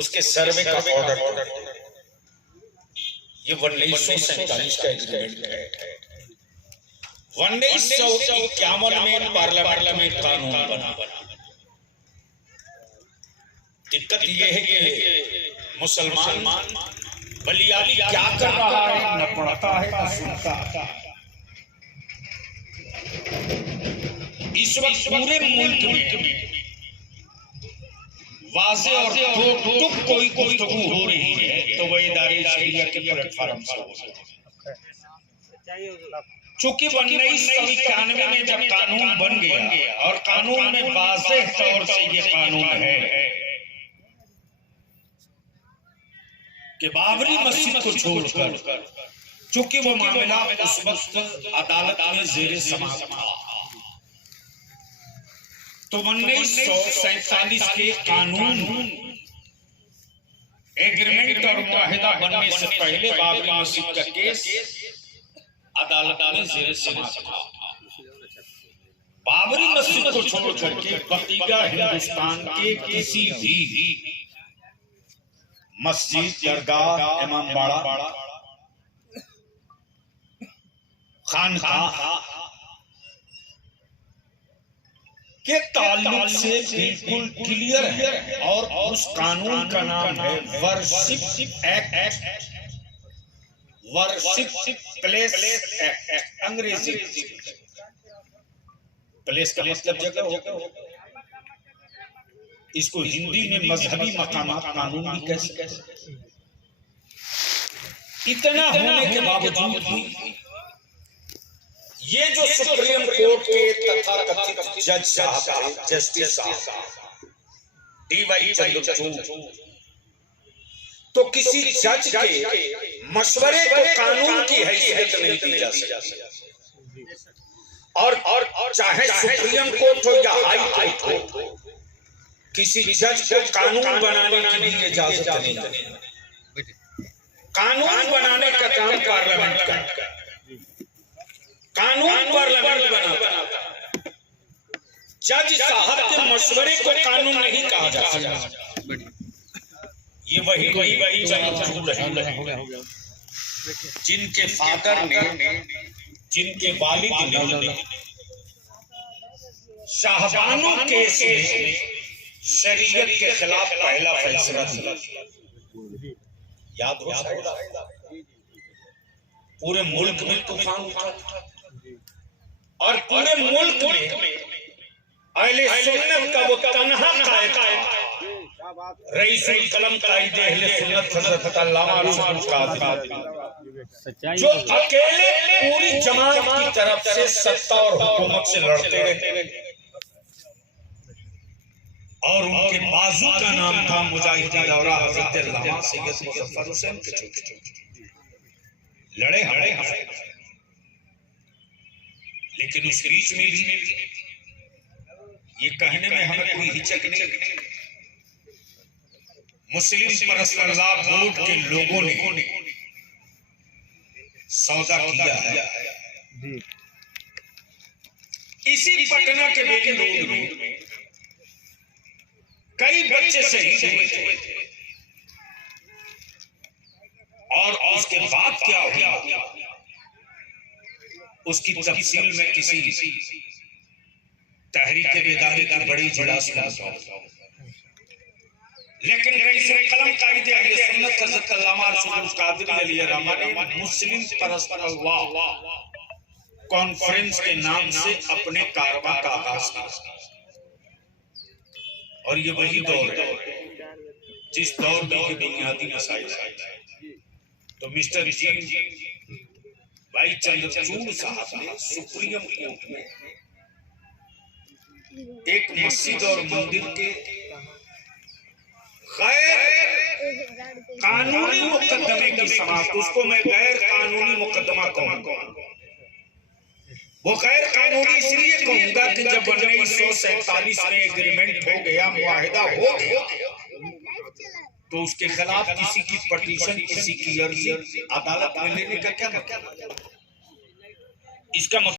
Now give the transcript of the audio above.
उसके सर्वे का ऑर्डर, ये 1947 का एग्रीमेंट है। 1951 में पार्लियामेंट में कानून बना। दिक्कत यह है कि मुसलमान बलियाली क्या कर रहा है, न पढ़ता है न सुनता है। इस वक्त पूरे मुल्क में वाज़े और ठोक कोई गुफ्तगू हो रही है तो वह इदारे शरिया के प्लेटफार्म से हो। चूंकि 1991 में जब कानून बन गया और कानून में वाज़ेह तौर से ये कानून है कि बाबरी मस्जिद को छोड़कर, चूंकि वो मामला उस वक्त अदालत में ज़ेरे समाअत था, तो 1947 के कानून एग्रीमेंट और मुआहिदा बनने से पहले बाबरी मस्जिद का केस अदालत में ज़ेरे समाअत था। बाबरी मस्जिद को छोड़ करके बकीया हिंदुस्तान के किसी भी मस्जिद, दरगाह, इमामबाड़ा, खानकाह के ताल्लुक से बिल्कुल क्लियर है और उस कानून का नाम है worship act, worship place act. अंग्रेजी प्लेस का मतलब जगह होगा, इसको हिंदी में मजहबी मकामात कानून भी कह सकते। इतना होने के बावजूद भी ये जो सुप्रीम कोर्ट के तथाकथित जज साहब, जस्टिस साहब DY चंद्रचूड़, तो किसी जज के मशवरे को कानून की हैसियत नहीं दी जा सकती। और चाहे सुप्रीम कोर्ट हो या हाई कोर्ट हो, किसी जज को कानून बनाने की भी इजाजत नहीं है। कानून बनाने का काम पार्लियामेंट का, कानून पार्लियामेंट बनाता। जज साहब के मशवरे को कानून नहीं कहा जा सकता। ये वही चंद्रचूड़ है जिनके फादर ने, जिनके वालिद ने शाहबानो केस में शरीयत के खिलाफ पहला फैसला दिया। याद हो, पूरे मुल्क में तूफान उठा और पूरे मुल्क में अहले सुन्नत का वो तन्हा कायद रईसुल कलम कायदे अहले सुन्नत हज़रत अल्लामा अरशद कादरी, जो अकेले पूरी जमात की तरफ से सत्ता और हुकूमत से लड़ते रहे और उनके बाजू का नाम था मुजाहिदे दौरा हज़रत अल्लामा सैयद मुज़फ्फर हुसैन के छोटे लड़े हड़े। लेकिन उस बीच में भी ये कहने में हमें कोई हिचक नहीं, मुस्लिम परस्पर बोर्ड के लोगों ने सौदा किया है। इसी पटना के बेली रोड में कई बच्चे शहीद हुए थे और उसके बाद क्या हुआ उसकी तफसील में किसी तहरीक बेदारी की बड़ी इजलास में, लेकिन रईसुल कलम कायदे अहले सुन्नत हज़रत अल्लामा अरशद कादरी अलैहिर्रहमा ने मुस्लिम परस्पर कॉन्फ्रेंस के नाम से अपने कारवां का आगाज किया। और ये वही दौर है जिस दौर में बुनियादी मसाइल आए। तो मिस्टर DY चंद्रचूड़ साहब ने सुप्रीम कोर्ट में एक मस्जिद और मंदिर के गैर कानूनी मुकदमे की समाप्त, उसको मैं गैर कानूनी मुकदमा कहूंगा। वो गैर कानूनी इसलिए कहूंगा कि जब 1947 में एग्रीमेंट हो गया, मुआहिदा हो गया, तो उसके खिलाफ किसी की पटिशन, किसी की अर्जी अदालत में लेने का क्या मतलब? इसका